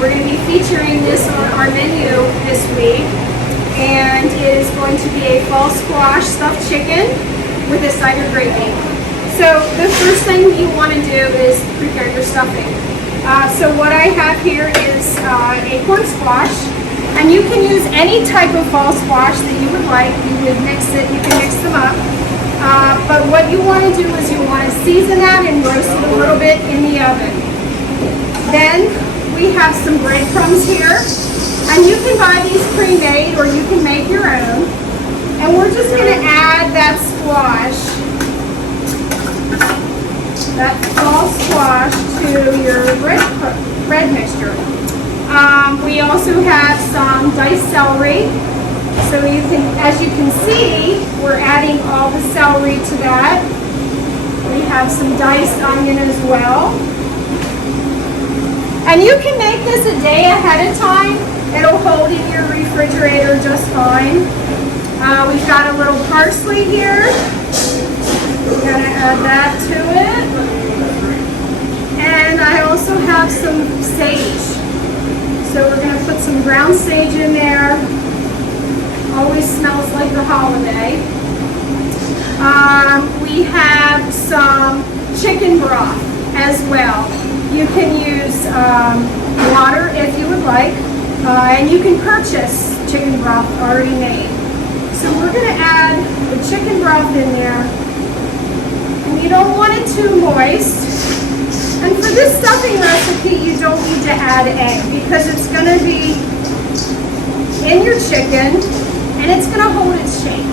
We're going to be featuring this on our menu this week, and it is going to be a fall squash stuffed chicken with a cider gravy. So the first thing you want to do is prepare your stuffing. So what I have here is a corn squash, and you can use any type of fall squash that you would like. You would mix it, you can mix them up. But what you want to do is you want to season that and roast it a little bit in the oven. Then we have some breadcrumbs here, and you can buy these pre-made or you can make your own. And we're just going to add that squash, that fall squash, to your bread mixture. We also have some diced celery. So you can, as you can see, we're adding all the celery to that. We have some diced onion as well. And you can make this a day ahead of time. It'll hold in your refrigerator just fine. We've got a little parsley here. We're going to add that to it. And I also have some sage. So we're going to put some ground sage in there. Always smells like the holiday. We have some chicken broth as well. You can use water if you would like, and you can purchase chicken broth already made. So we're going to add the chicken broth in there, and you don't want it too moist. And for this stuffing recipe, you don't need to add egg because it's going to be in your chicken, and it's going to hold its shape.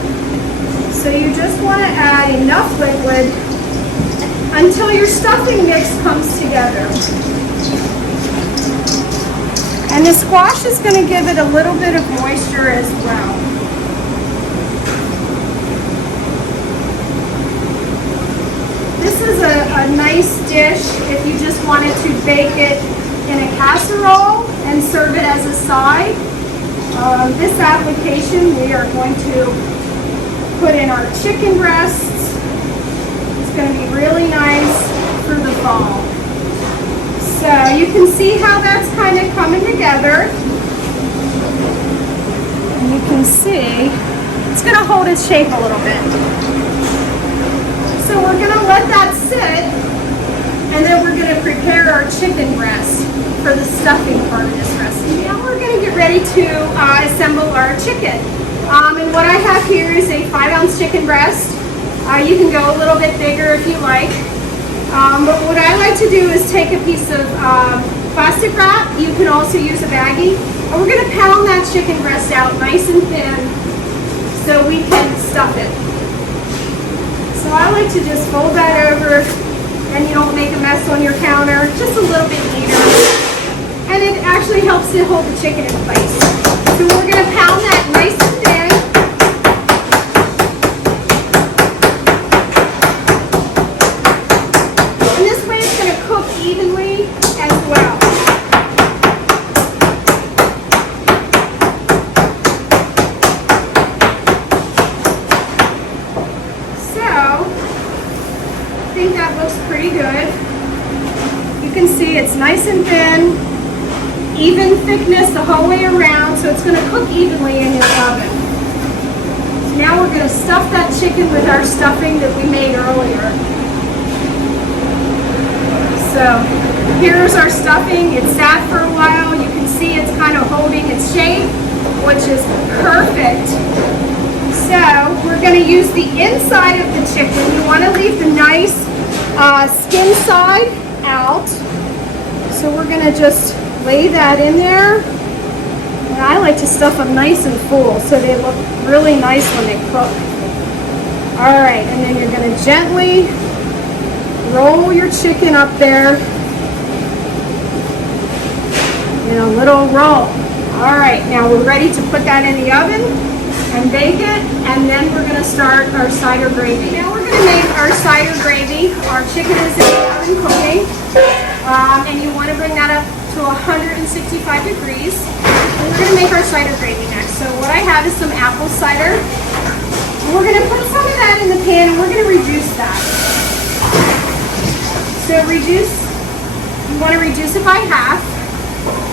So you just want to add enough liquid until your stuffing mix comes together. And the squash is going to give it a little bit of moisture as well. This is a nice dish if you just wanted to bake it in a casserole and serve it as a side. This application we are going to put in our chicken breasts. It's going to be really nice for the fall. So you can see how that's kind of coming together. And you can see it's going to hold its shape a little bit. So we're going to let that sit, and then we're going to prepare our chicken breast for the stuffing part of this recipe. Now we're going to get ready to assemble our chicken. And what I have here is a 5-ounce chicken breast. You can go a little bit bigger if you like. But what I like to do is take a piece of plastic wrap. You can also use a baggie. And we're going to pound that chicken breast out nice and thin so we can stuff it. So I like to just fold that over and you don't make a mess on your counter, just a little bit neater. And it actually helps to hold the chicken in place. So we're going to pound that nice and thin. And this way it's going to cook evenly as well. So, I think that looks pretty good. You can see it's nice and thin, even thickness the whole way around, so it's going to cook evenly in your oven. So now we're going to stuff that chicken with our stuffing that we made earlier. So here's our stuffing. It sat for a while. You can see it's kind of holding its shape, which is perfect. So we're going to use the inside of the chicken. You want to leave the nice skin side out. So we're going to just lay that in there. And I like to stuff them nice and full so they look really nice when they cook. All right, and then you're going to gently roll your chicken up there in a little roll. All right, now we're ready to put that in the oven and bake it, and then we're going to start our cider gravy. Now we're going to make our cider gravy. Our chicken is in the oven cooking, and you want to bring that up to 165 degrees. And we're going to make our cider gravy next. So what I have is some apple cider. We're going to put some of that in the pan, and we're going to reduce that. So reduce, you want to reduce it by half.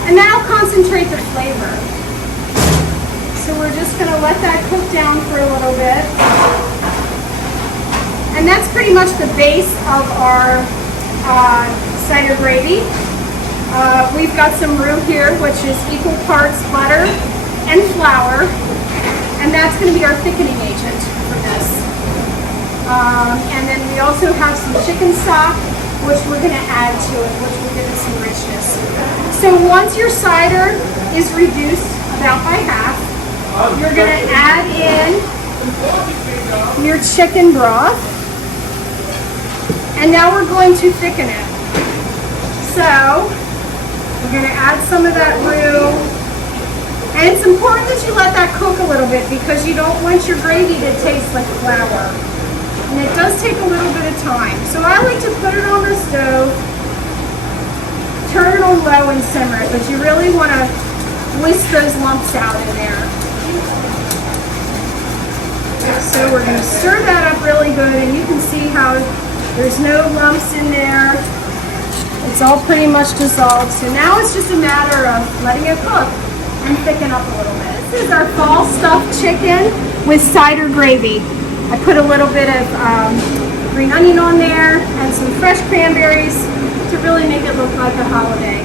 And that'll concentrate the flavor. So we're just going to let that cook down for a little bit. And that's pretty much the base of our cider gravy. We've got some roux here, which is equal parts butter and flour. And that's going to be our thickening agent for this. And then we also have some chicken stock, which we're going to add to it, which will give it some richness. So once your cider is reduced about by half, you're going to add in your chicken broth. And now we're going to thicken it. So we're going to add some of that roux. And it's important that you let that cook a little bit because you don't want your gravy to taste like flour. And it does take a little bit of time. So I like to put it on the stove, turn it on low and simmer it, but you really want to whisk those lumps out in there. So we're going to stir that up really good, and you can see how there's no lumps in there. It's all pretty much dissolved. So now it's just a matter of letting it cook and thicken up a little bit. This is our fall stuffed chicken with cider gravy. I put a little bit of green onion on there and some fresh cranberries to really make it look like a holiday.